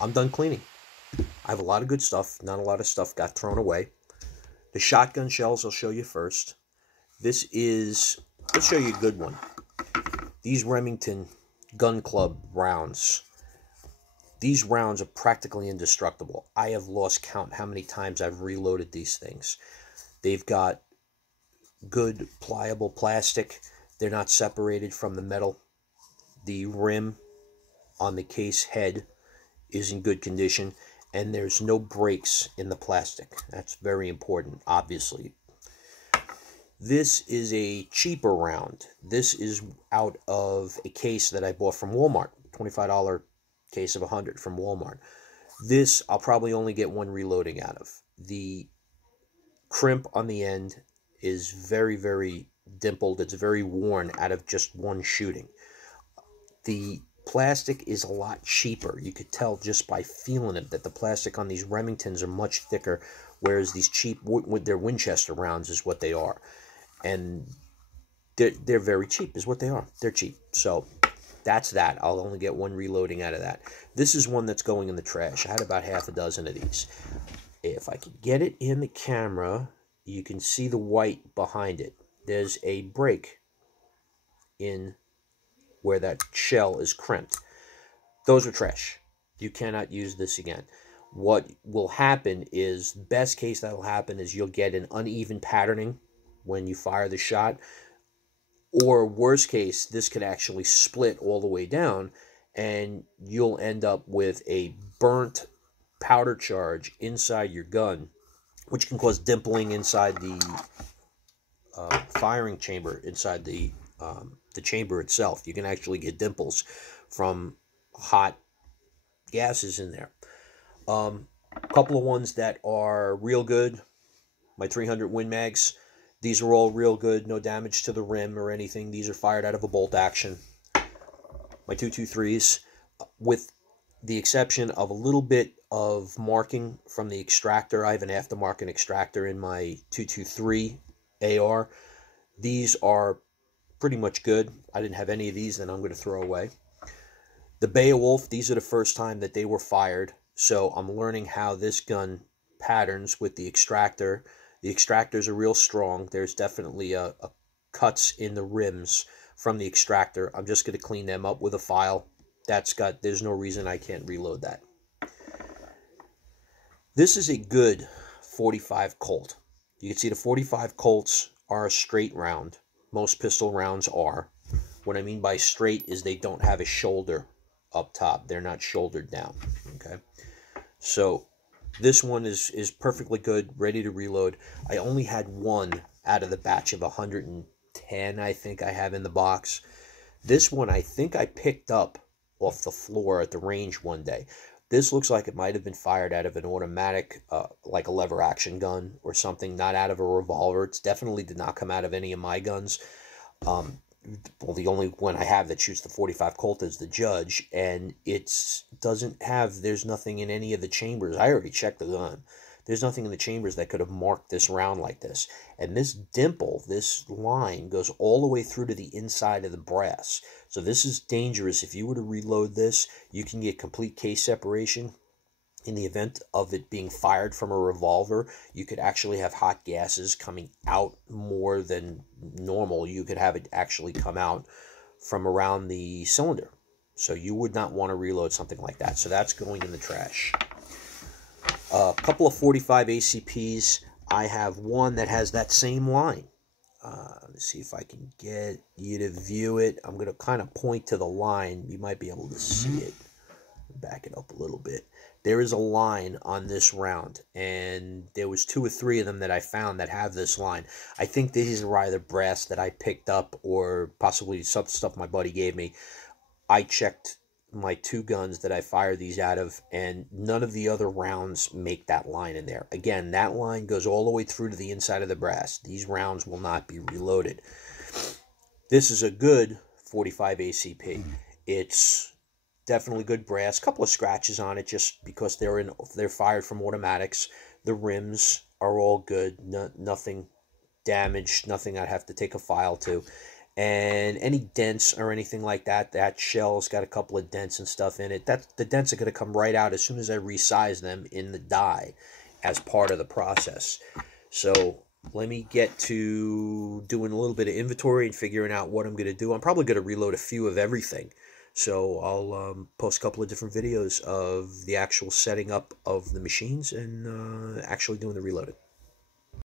I'm done cleaning. I have a lot of good stuff. Not a lot of stuff got thrown away. The shotgun shells I'll show you first. This is, let's show you a good one. These Remington Gun Club rounds. These rounds are practically indestructible. I have lost count how many times I've reloaded these things. They've got good pliable plastic. They're not separated from the metal. The rim on the case head is in good condition, and there's no breaks in the plastic. That's very important, obviously. This is a cheaper round. This is out of a case that I bought from Walmart. $25 case of 100 from Walmart. This I'll probably only get one reloading out of. The crimp on the end is very, very dimpled. It's very worn out of just one shooting. The plastic is a lot cheaper. You could tell just by feeling it that the plastic on these Remingtons are much thicker, whereas these cheap, their Winchester rounds is what they are. And they're very cheap is what they are. They're cheap. So that's that. I'll only get one reloading out of that. This is one that's going in the trash. I had about half a dozen of these. If I could get it in the camera, you can see the white behind it. There's a break in where that shell is crimped. Those are trash. You cannot use this again. What will happen is, best case that'll happen is you'll get an uneven patterning when you fire the shot, or worst case, this could actually split all the way down and you'll end up with a burnt powder charge inside your gun, which can cause dimpling inside the firing chamber, inside the chamber itself. You can actually get dimples from hot gases in there. A couple of ones that are real good. My 300 Win Mags. These are all real good. No damage to the rim or anything. These are fired out of a bolt action. My 223s, with the exception of a little bit of marking from the extractor. I have an aftermarket extractor in my 223 AR. These are pretty much good. I didn't have any of these that I'm going to throw away. The Beowulf, these are the first time that they were fired, so I'm learning how this gun patterns with the extractor. The extractors are real strong. There's definitely a cuts in the rims from the extractor. I'm just going to clean them up with a file. There's no reason I can't reload that. This is a good 45 Colt. You can see the 45 Colts are a straight round. Most pistol rounds are. What I mean by straight is they don't have a shoulder up top. They're not shouldered down. Okay, so this one is perfectly good, ready to reload. I only had one out of the batch of 110 I think I have in the box. This one I think I picked up off the floor at the range one day. This looks like it might have been fired out of an automatic, like a lever action gun or something, not out of a revolver. It definitely did not come out of any of my guns. Well, the only one I have that shoots the 45 Colt is the Judge, and there's nothing in any of the chambers. I already checked the gun. There's nothing in the chambers that could have marked this round like this. And this dimple, this line, goes all the way through to the inside of the brass. So this is dangerous. If you were to reload this, you can get complete case separation. In the event of it being fired from a revolver, you could actually have hot gases coming out more than normal. You could have it actually come out from around the cylinder. So you would not want to reload something like that. So that's going in the trash. A couple of 45 ACPs. I have one that has that same line. Let's see if I can get you to view it. I'm going to kind of point to the line. You might be able to see it. Back it up a little bit. There is a line on this round, and there was 2 or 3 of them that I found that have this line. I think these are either brass that I picked up or possibly some stuff my buddy gave me. I checked my 2 guns that I fired these out of, and none of the other rounds make that line in there. Again, that line goes all the way through to the inside of the brass. These rounds will not be reloaded. This is a good 45 ACP. It's definitely good brass. A couple of scratches on it just because they're fired from automatics. The rims are all good. Nothing damaged. Nothing I'd have to take a file to. And any dents or anything like that, that shell's got a couple of dents and stuff in it, the dents are going to come right out as soon as I resize them in the die as part of the process. So let me get to doing a little bit of inventory and figuring out what I'm going to do. I'm probably going to reload a few of everything. So I'll post a couple of different videos of the actual setting up of the machines and actually doing the reloading.